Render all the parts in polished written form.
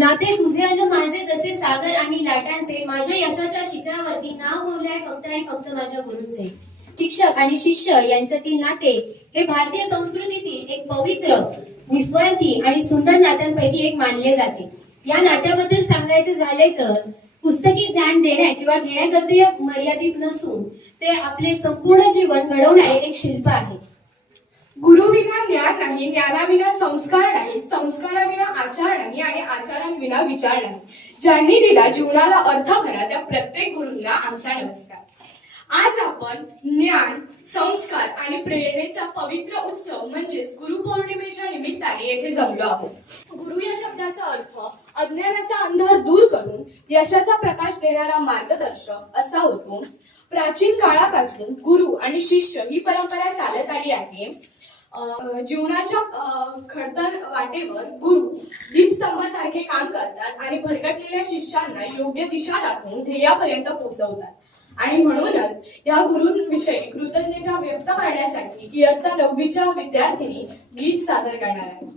नाते तुझे अन माझे जसे सागर आणि लाटांचे, माझ्या यशाच्या शिखरावरती नाव बोलले फक्त आणि फक्त माझ्या गुरूंचे. शिक्षक आणि शिष्य यांच्यातील नाते हे भारतीय संस्कृतीतील एक पवित्र, निस्वार्थी आणि सुंदर नात्यांपैकी एक मानले जाते. या नात्याबद्दल सांगायचे झाले तर पुस्तकी ज्ञान देण्या किंवा घेण्याकरता मर्यादित नसून ते आपले संपूर्ण जीवन घडवणारे एक शिल्प आहे. गुरुविना ज्ञान नाही, ज्ञानाविना संस्कार नाही, संस्काराविना आचार नाही आणि आचारांविना विचार नाही. ज्यांनी दिला जीवनाला अर्थ भरा त्या प्रत्येक गुरूंना आमचा नमस्कार. आज आपण ज्ञान, संस्कार आणि प्रेरणेचा पवित्र उत्सव म्हणजेच गुरुपौर्णिमेच्या निमित्ताने येथे जमलो आहोत. गुरु या शब्दाचा अर्थ अज्ञानाचा अंधार दूर करून यशाचा प्रकाश देणारा मार्गदर्शक असा होतो. प्राचीन काळापासून गुरु आणि शिष्य ही परंपरा चालत आली आहे. जीवनाच्या खडतर वाटेवर गुरु दीपस्तंभासारखे काम करतात आणि भरकटलेल्या शिष्यांना योग्य दिशा दाखवून ध्येयापर्यंत पोहोचवतात. आणि म्हणूनच या गुरूंविषयी कृतज्ञता व्यक्त करण्यासाठी इयत्ता 9वीच्या विद्यार्थिनी गीत सादर करणार आहे.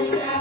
Bye.